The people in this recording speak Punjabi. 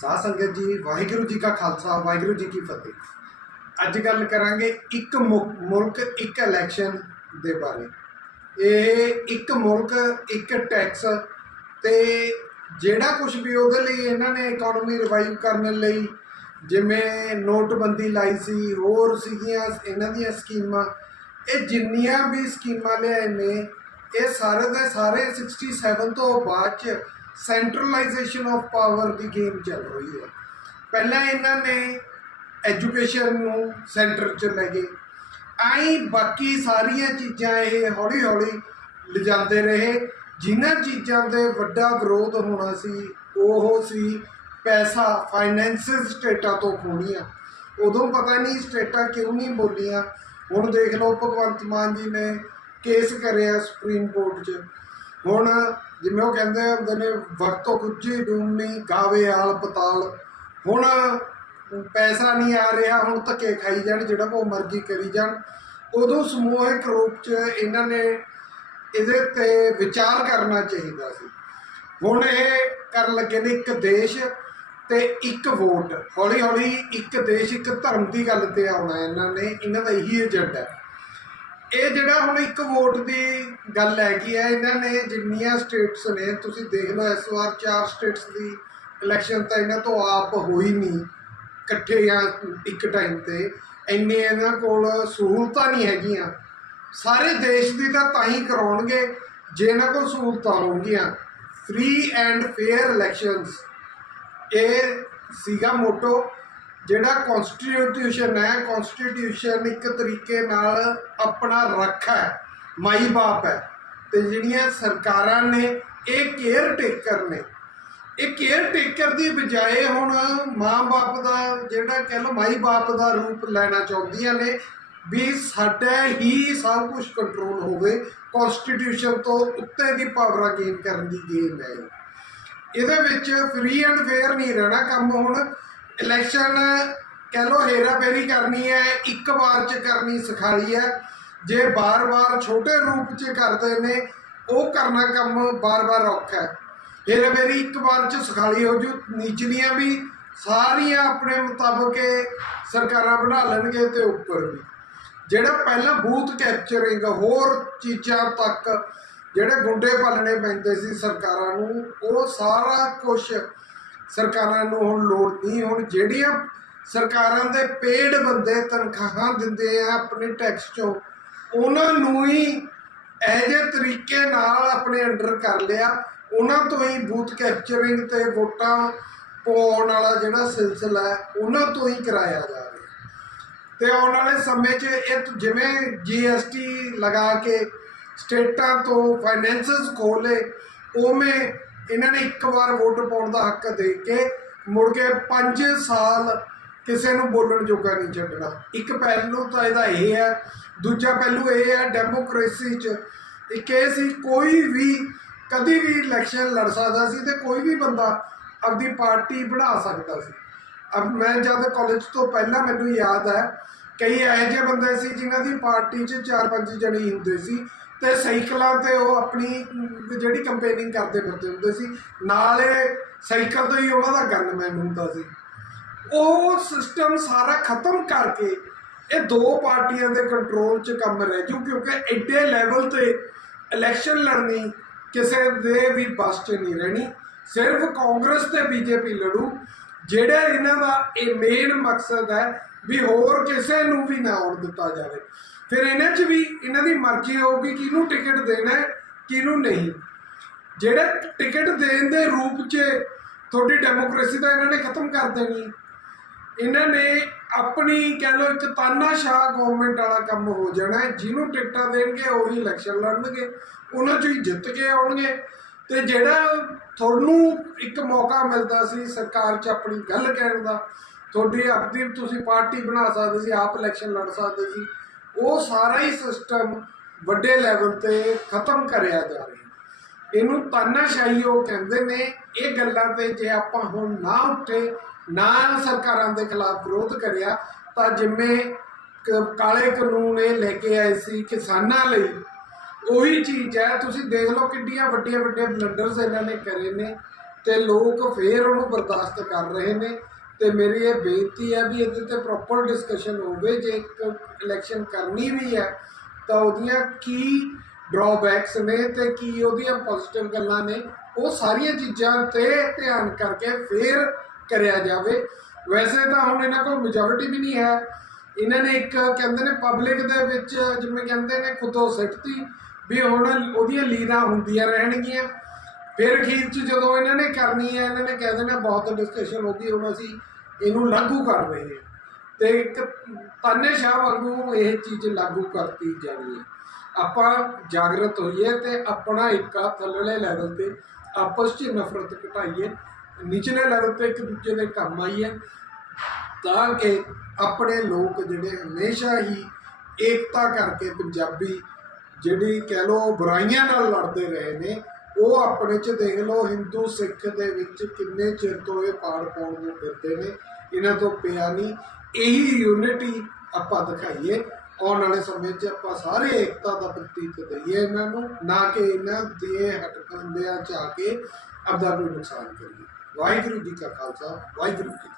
ਸਾਧ ਸੰਗਤ ਜੀ, ਵਾਹਿਗੁਰੂ ਜੀ ਕਾ ਖਾਲਸਾ, ਵਾਹਿਗੁਰੂ ਜੀ ਕੀ ਫਤਿਹ। ਅੱਜ ਗੱਲ ਕਰਾਂਗੇ ਇੱਕ ਮੁ- ਮੁਲਕ, ਇੱਕ ਇਲੈਕਸ਼ਨ ਦੇ ਬਾਰੇ। ਇਹ ਇੱਕ ਮੁਲਕ, ਇੱਕ ਟੈਕਸ ਤੇ ਜਿਹੜਾ ਕੁਝ ਵੀ ਉਹਦੇ ਲਈ ਇਹਨਾਂ ਨੇ ਇਕਨੋਮੀ ਰਿਵਾਈਵ ਕਰਨ ਲਈ, ਜਿਵੇਂ ਨੋਟਬੰਦੀ ਲਾਈ ਸੀ, ਹੋਰ ਸੀਗੀਆਂ ਇਹਨਾਂ ਦੀਆਂ ਸਕੀਮਾਂ, ਇਹ ਜਿੰਨੀਆਂ ਵੀ ਸਕੀਮਾਂ ਲਿਆਏ ਨੇ, ਇਹ ਸਾਰੇ ਦੇ ਸਾਰੇ 67 ਤੋਂ ਬਾਅਦ ਚ ਸੈਂਟਰਲਾਈਜੇਸ਼ਨ ਆਫ ਪਾਵਰ ਦੀ ਗੇਮ ਚੱਲ ਰਹੀ ਹੈ। ਪਹਿਲਾਂ ਇਹਨਾਂ ਨੇ ਐਜੂਕੇਸ਼ਨ ਨੂੰ ਸੈਂਟਰ 'ਚ ਲੈ ਗਏ। ਆਈ ਬਾਕੀ ਸਾਰੀਆਂ ਚੀਜ਼ਾਂ ਇਹ ਹੌਲੀ ਹੌਲੀ ਲਿਜਾਂਦੇ ਰਹੇ। ਜਿਨ੍ਹਾਂ ਚੀਜ਼ਾਂ ਦੇ ਵੱਡਾ ਵਿਰੋਧ ਹੋਣਾ ਸੀ, ਉਹ ਸੀ ਪੈਸਾ ਫਾਈਨੈਂਸਿਸ ਸਟੇਟਾਂ ਤੋਂ ਖੋਣੀਆਂ। ਉਦੋਂ ਪਤਾ ਨਹੀਂ ਸਟੇਟਾਂ ਕਿਉਂ ਨਹੀਂ ਬੋਲੀਆਂ। ਹੁਣ ਦੇਖ ਲਓ, ਭਗਵੰਤ ਮਾਨ ਜੀ ਨੇ ਕੇਸ ਕਰਿਆ ਸੁਪਰੀਮ ਕੋਰਟ 'ਚ। ਹੁਣ ਜਿਵੇਂ ਉਹ ਕਹਿੰਦੇ ਹੁੰਦੇ ਨੇ ਵਕਤੋਂ ਕੁੱਜੀ ਡੂਮਣੀ ਗਾਵੇ ਆਲ ਪਤਾਲ। ਹੁਣ ਪੈਸਾ ਨਹੀਂ ਆ ਰਿਹਾ, ਹੁਣ ਧੱਕੇ ਖਾਈ ਜਾਣ, ਜਿਹੜਾ ਉਹ ਮਰਜ਼ੀ ਕਰੀ ਜਾਣ। ਉਦੋਂ ਸਮੂਹਿਕ ਰੂਪ 'ਚ ਇਹਨਾਂ ਨੇ ਇਹਦੇ ਤੇ ਵਿਚਾਰ ਕਰਨਾ ਚਾਹੀਦਾ ਸੀ। ਹੁਣ ਇਹ ਕਰਨ ਲੱਗੇ ਨੇ ਇੱਕ ਦੇਸ਼ ਤੇ ਇੱਕ ਵੋਟ। ਹੌਲੀ ਹੌਲੀ ਇੱਕ ਦੇਸ਼ ਇੱਕ ਧਰਮ ਦੀ ਗੱਲ ਤੇ ਆਉਣਾ ਇਹਨਾਂ ਨੇ। ਇਹਨਾਂ ਦਾ ਇਹੀ ਏਜੰਡਾ ਹੈ। ਇਹ ਜਿਹੜਾ ਹੁਣ ਇੱਕ ਵੋਟ ਦੀ ਗੱਲ ਹੈਗੀ ਹੈ, ਇਹਨਾਂ ਨੇ ਜਿੰਨੀਆਂ ਸਟੇਟਸ ਨੇ, ਤੁਸੀਂ ਦੇਖ ਲਓ ਇਸ ਵਾਰ ਚਾਰ ਸਟੇਟਸ ਦੀ ਇਲੈਕਸ਼ਨ ਤਾਂ ਇਹਨਾਂ ਤੋਂ ਆਪ ਹੋਈ ਨਹੀਂ, ਇਕੱਠੇ ਜਾਂ ਇੱਕ ਟਾਈਮ ਤੇ। ਇੰਨੇ ਇਹਨਾਂ ਕੋਲ ਸਹੂਲਤਾਂ ਨਹੀਂ ਹੈਗੀਆਂ। ਸਾਰੇ ਦੇਸ਼ ਦੀ ਤਾਂ ਤਾਂ ਹੀ ਕਰਾਉਣਗੇ, ਜੇ ਇਹਨਾਂ ਕੋਲ ਸਹੂਲਤਾਂ ਹੋਣਗੀਆਂ। ਫ੍ਰੀ ਐਂਡ ਫੇਅਰ ਇਲੈਕਸ਼ਨਸ ਇਹ ਸੀਗਾ ਮੋਟੋ। ਜਿਹੜਾ ਕਨਸਟੀਟਿਊਸ਼ਨ ਹੈ ਕਨਸਟੀਟਿਊਸ਼ਨ ਇੱਕ ਤਰੀਕੇ ਨਾਲ ਆਪਣਾ ਰੱਖਾ ਹੈ, ਮਾਈ ਬਾਪ ਹੈ। ਤੇ ਜਿਹੜੀਆਂ ਸਰਕਾਰਾਂ ਨੇ, ਇਹ ਕੇਅਰ ਟੇਕਰ ਨੇ। ਇਹ ਕੇਅਰ ਟੇਕਰ ਦੀ ਬਜਾਏ ਹੁਣ ਮਾਂ-ਬਾਪ ਦਾ ਜਿਹੜਾ ਕਹਿ ਲਓ ਮਾਈ ਬਾਪ ਦਾ ਰੂਪ ਲੈਣਾ ਚਾਹੁੰਦੀਆਂ ਨੇ, ਵੀ ਸਾਡਾ ਹੀ ਸਭ ਕੁਝ ਕੰਟਰੋਲ ਹੋਵੇ ਕਨਸਟੀਟਿਊਸ਼ਨ ਤੋਂ ਉੱਤੇ ਦੀ ਪਾਵਰਾਂ ਗੇਨ ਕਰਨ ਦੀ ਗੇਮ ਹੈ। ਇਹਦੇ ਵਿੱਚ ਫ੍ਰੀ ਐਂਡ ਫੇਅਰ ਨਹੀਂ ਰਹਿਣਾ ਕੰਮ ਹੁਣ। ਇਲੈਕਸ਼ਨ ਕਹਿ ਲੋ ਹੇਰਾਫੇਰੀ ਕਰਨੀ ਹੈ, ਇੱਕ ਵਾਰ ਚ ਕਰਨੀ ਸਿਖਾਈ ਹੈ। ਜੇ ਬਾਰ-ਬਾਰ ਛੋਟੇ ਰੂਪ ਚ ਕਰਦੇ ਨੇ, ਉਹ ਕਰਨਾ ਕੰਮ ਬਾਰ-ਬਾਰ ਔਖਾ ਹੈ। ਹੇਰਾਫੇਰੀ ਇੱਕ ਵਾਰ ਚ ਸਿਖਾਲੀ ਹੋ ਜੂ, ਨੀਚਲੀਆਂ ਵੀ ਸਾਰੀਆਂ ਆਪਣੇ ਮੁਤਾਬਕ ਸਰਕਾਰਾਂ ਬਣਾ ਲੈਣਗੇ ਤੇ ਉੱਪਰ ਵੀ। ਜਿਹੜਾ ਪਹਿਲਾਂ ਬੂਥ ਕੈਪਚਰਿੰਗ ਹੋਰ ਚੀਜ਼ਾਂ ਤੱਕ ਜਿਹੜੇ ਗੁੰਡੇ ਪਾਲਣੇ ਪੈਂਦੇ ਸੀ ਸਰਕਾਰਾਂ ਨੂੰ, ਉਹ ਸਾਰਾ ਕੁਝ ਸਰਕਾਰਾਂ ਨੂੰ ਹੁਣ ਲੋੜ ਨਹੀਂ, ਹੁਣ ਜਿਹੜੀਆਂ ਸਰਕਾਰਾਂ ਦੇ ਪੇਡ ਬੰਦੇ ਤਨਖਾਹਾਂ ਦਿੰਦੇ ਆ ਆਪਣੇ ਟੈਕਸ ਚੋਂ, ਉਹਨਾਂ ਨੂੰ ਹੀ ਇਹ ਜਿਹੇ ਤਰੀਕੇ ਨਾਲ ਆਪਣੇ ਅੰਡਰ ਕਰ ਲਿਆ, ਉਹਨਾਂ ਤੋਂ ਹੀ ਬੂਥ ਕੈਪਚਰਿੰਗ ਤੇ ਵੋਟਾਂ ਪਾਉਣ ਵਾਲਾ ਜਿਹੜਾ ਸਿਲਸਿਲਾ ਹੈ, ਉਹਨਾਂ ਤੋਂ ਹੀ ਕਰਾਇਆ ਜਾ ਰਿਹਾ। ਤੇ ਆਉਣ ਵਾਲੇ ਸਮੇਂ 'ਚ ਇਹ ਤ- ਜਿਵੇਂ GST ਲਗਾ ਕੇ ਸਟੇਟਾਂ ਤੋਂ ਫਾਈਨੈਂਸਸ ਖੋਲੇ ਉਵੇਂ ਇਹਨਾਂ ਨੇ ਇੱਕ ਵਾਰ ਵੋਟ ਪਾਉਣ ਦਾ ਹੱਕ ਦੇ ਕੇ ਮੁੜ ਕੇ 5 ਸਾਲ ਕਿਸੇ ਨੂੰ ਬੋਲਣ ਜੋਗਾ ਨਹੀਂ ਛੱਡਣਾ। ਇੱਕ ਪਹਿਲੂ ਤਾਂ ਇਹਦਾ ਇਹ ਹੈ, ਦੂਜਾ ਪਹਿਲੂ ਇਹ ਹੈ ਡੈਮੋਕ੍ਰੇਸੀ 'ਚ। ਇੱਕ ਇਹ ਸੀ, ਕੋਈ ਵੀ ਕਦੀ ਵੀ ਇਲੈਕਸ਼ਨ ਲੜ ਸਕਦਾ ਸੀ ਤੇ ਕੋਈ ਵੀ ਬੰਦਾ ਆਪਦੀ ਪਾਰਟੀ ਬਣਾ ਸਕਦਾ ਸੀ। ਅਬ ਮੈਂ ਜਦ ਕਾਲਜ ਤੋਂ ਪਹਿਲਾਂ ਮੈਨੂੰ ਯਾਦ ਹੈ, ਕਈ ਇਹੋ ਜਿਹੇ ਬੰਦੇ ਸੀ ਜਿਨ੍ਹਾਂ ਦੀ ਪਾਰਟੀ 'ਚ ਚਾਰ ਪੰਜ ਜਣੇ ਹੁੰਦੇ ਸੀ। ਤੇ ਸਾਈਕਲਾਂ ਤੇ ਉਹ ਆਪਣੀ ਜਿਹੜੀ ਕੰਪੇਨਿੰਗ ਕਰਦੇ ਫਿਰਦੇ ਹੁੰਦੇ ਸੀ, ਨਾਲੇ ਸਾਈਕਲ ਤੋਂ ਹੀ ਉਹਨਾਂ ਦਾ ਗਨਮੈਨ ਹੁੰਦਾ ਸੀ। ਉਹ ਸਿਸਟਮ ਸਾਰਾ ਖਤਮ ਕਰਕੇ ਇਹ ਦੋ ਪਾਰਟੀਆਂ ਦੇ ਕੰਟਰੋਲ 'ਚ ਕੰਮ ਰਹਿ ਜੂ ਕਿਉਂਕਿ ਐਡੇ ਲੈਵਲ ਤੇ ਇਲੈਕਸ਼ਨ ਲੜਨੀ ਕਿਸੇ ਦੇ ਵੀ ਬਸ 'ਚ ਨਹੀਂ ਰਹਿਣੀ, ਸਿਰਫ ਕਾਂਗਰਸ ਤੇ ਬੀਜੇਪੀ ਲੜੂ, ਜਿਹੜਾ ਇਹਨਾਂ ਦਾ ਇਹ ਮੇਨ ਮਕਸਦ ਹੈ ਵੀ ਹੋਰ ਕਿਸੇ ਨੂੰ ਵੀ ਨਾ ਆਉਣ ਦਿੱਤਾ ਜਾਵੇ। ਫਿਰ ਇਹਨਾਂ 'ਚ ਵੀ ਇਹਨਾਂ ਦੀ ਮਰਜ਼ੀ ਹੋਊਗੀ ਕਿਹਨੂੰ ਟਿਕਟ ਦੇਣਾ ਹੈ, ਕਿਹਨੂੰ ਨਹੀਂ। ਜਿਹੜੇ ਟਿਕਟ ਦੇਣ ਦੇ ਰੂਪ 'ਚ ਤੁਹਾਡੀ ਡੈਮੋਕ੍ਰੇਸੀ ਤਾਂ ਇਹਨਾਂ ਨੇ ਖਤਮ ਕਰ ਦੇਣੀ। ਇਹਨਾਂ ਨੇ ਆਪਣੀ ਕਹਿ ਲਓ ਇੱਕ ਤਾਨਾਸ਼ਾਹ ਗਵਰਨਮੈਂਟ ਵਾਲਾ ਕੰਮ ਹੋ ਜਾਣਾ ਜਿਹਨੂੰ ਟਿਕਟਾਂ ਦੇਣਗੇ ਉਹੀ ਇਲੈਕਸ਼ਨ ਲੜਨਗੇ, ਉਹਨਾਂ ਚੋਂ ਹੀ ਜਿੱਤ ਕੇ ਆਉਣਗੇ। ਤੇ ਜਿਹੜਾ ਤੁਹਾਨੂੰ ਇੱਕ ਮੌਕਾ ਮਿਲਦਾ ਸੀ ਸਰਕਾਰ 'ਚ ਆਪਣੀ ਗੱਲ ਕਹਿਣ ਦਾ, ਤੁਹਾਡੀ ਆਪਦੀ ਤੁਸੀਂ ਪਾਰਟੀ ਬਣਾ ਸਕਦੇ ਸੀ, ਆਪ ਇਲੈਕਸ਼ਨ ਲੜ ਸਕਦੇ ਸੀ। ਉਹ ਸਾਰਾ ਹੀ ਸਿਸਟਮ ਵੱਡੇ ਲੈਵਲ ਤੇ ਖਤਮ ਕਰਿਆ ਜਾ ਰਿਹਾ ਇਹਨੂੰ ਤਾਨਾਸ਼ਾਹੀ ਉਹ ਕਹਿੰਦੇ ਨੇ, ਇਹ ਗੱਲਾਂ ਤੇ ਜੇ ਆਪਾਂ ਹੁਣ ਨਾ ਉੱਠੇ, ਨਾ ਸਰਕਾਰਾਂ ਦੇ ਖਿਲਾਫ ਵਿਰੋਧ ਕਰਿਆ, ਤਾਂ ਜਿਵੇਂ ਕਾਲੇ ਕਾਨੂੰਨ ਇਹ ਲੈ ਕੇ ਆਏ ਸੀ ਕਿਸਾਨਾਂ ਲਈ, ਉਹੀ ਚੀਜ਼ ਹੈ। ਤੁਸੀਂ ਦੇਖ ਲਓ ਕਿੰਨੀਆਂ ਵੱਡੀਆਂ ਵੱਡੀਆਂ ਬਲੰਡਰਸ ਇਹਨਾਂ ਨੇ ਕਰੇ ਨੇ ਤੇ ਲੋਕ ਫੇਰ ਉਹਨੂੰ ਬਰਦਾਸ਼ਤ ਕਰ ਰਹੇ ਨੇ। ਤੇ ਮੇਰੀ ਇਹ ਬੇਨਤੀ ਹੈ ਵੀ ਇਹਦੇ ਤੇ ਪ੍ਰੋਪਰ ਡਿਸਕਸ਼ਨ ਹੋਵੇ, ਜੇ ਇੱਕ ਇਲੈਕਸ਼ਨ ਕਰਨੀ ਵੀ ਹੈ, ਤਾਂ ਉਹਦੀਆਂ ਕੀ ਡਰਾਬੈਕਸ ਨੇ ਤੇ ਕੀ ਉਹਦੀਆਂ ਪੋਜ਼ਿਟਿਵ ਗੱਲਾਂ ਨੇ, ਉਹ ਸਾਰੀਆਂ ਚੀਜ਼ਾਂ ਤੇ ਧਿਆਨ ਕਰਕੇ ਫੇਰ ਕਰਿਆ ਜਾਵੇ। ਵੈਸੇ ਤਾਂ ਹੁਣ ਇਹਨਾਂ ਕੋਲ ਮੈਜੋਰਿਟੀ ਵੀ ਨਹੀਂ ਹੈ। ਇਹਨਾਂ ਨੇ ਇੱਕ ਕਹਿੰਦੇ ਨੇ ਪਬਲਿਕ ਦੇ ਵਿੱਚ ਜਿਵੇਂ ਕਹਿੰਦੇ ਨੇ ਖੁਦੋਂ ਸਿੱਟਤੀ ਵੀ ਹੁਣ ਉਹਦੀਆਂ ਲੀਰਾਂ ਹੁੰਦੀਆਂ ਰਹਿਣਗੀਆਂ। ਫਿਰ ਅਖੀਰ ਚ ਜਦੋਂ ਇਹਨਾਂ ਨੇ ਕਰਨੀ ਹੈ, ਇਹਨਾਂ ਨੇ ਕਹਿ ਦੇਣਾ ਬਹੁਤ ਡਿਸਕਸ਼ਨ ਹੋ ਗਈ ਹੁਣ ਅਸੀਂ ਇਹਨੂੰ ਲਾਗੂ ਕਰ ਰਹੇ ਹਾਂ। ਤੇ ਇੱਕ ਤਾਨੇਸ਼ਾਹ ਵਾਂਗੂ ਇਹ ਚੀਜ਼ ਲਾਗੂ ਕਰਤੀ ਜਾਣੀ ਹੈ। ਆਪਾਂ ਜਾਗਰਤ ਹੋਈਏ ਤੇ ਆਪਣਾ ਇੱਕ ਥੱਲੜੇ ਲੈਵਲ ਤੇ ਆਪਸ 'ਚ ਨਫ਼ਰਤ ਘਟਾਈਏ, ਨਿਚਲੇ ਲੈਵਲ ਤੇ ਇੱਕ ਦੂਜੇ ਦੇ ਕੰਮ ਆਈਏ, ਤਾਂ ਕਿ ਆਪਣੇ ਲੋਕ ਜਿਹੜੇ ਹਮੇਸ਼ਾ ਹੀ ਏਕਤਾ ਕਰਕੇ ਪੰਜਾਬੀ ਜਿਹੜੀ ਕਹਿ ਲੋ ਬੁਰਾਈਆਂ ਨਾਲ ਲੜਦੇ ਰਹੇ ਨੇ ਉਹ ਆਪਣੇ ਚ ਦੇਖ ਲਓ, ਹਿੰਦੂ, ਸਿੱਖ ਦੇ ਵਿੱਚ ਕਿੰਨੇ ਚਿਰ ਤੋਂ ਇਹ ਪਾੜ ਪਾਉਣ ਨੂੰ ਫਿਰਦੇ ਨੇ, ਇਹਨਾਂ ਤੋਂ ਪਿਆ ਨਹੀਂ। ਇਹੀ ਯੂਨਿਟੀ ਆਪਾਂ ਦਿਖਾਈਏ, ਆਉਣ ਵਾਲੇ ਸਮੇਂ 'ਚ ਆਪਾਂ ਸਾਰੇ ਏਕਤਾ ਦਾ ਪ੍ਰਤੀਕ ਦਈਏ ਇਹਨਾਂ ਨੂੰ, ਨਾ ਕਿ ਇਹਨਾਂ ਦੇ ਹਟਕੰਦਿਆਂ ਚ ਆ ਕੇ ਆਪਦਾ ਕੋਈ ਨੁਕਸਾਨ ਕਰੀਏ। ਵਾਹਿਗੁਰੂ ਜੀ ਕਾ ਖਾਲਸਾ, ਵਾਹਿਗੁਰੂ ਜੀ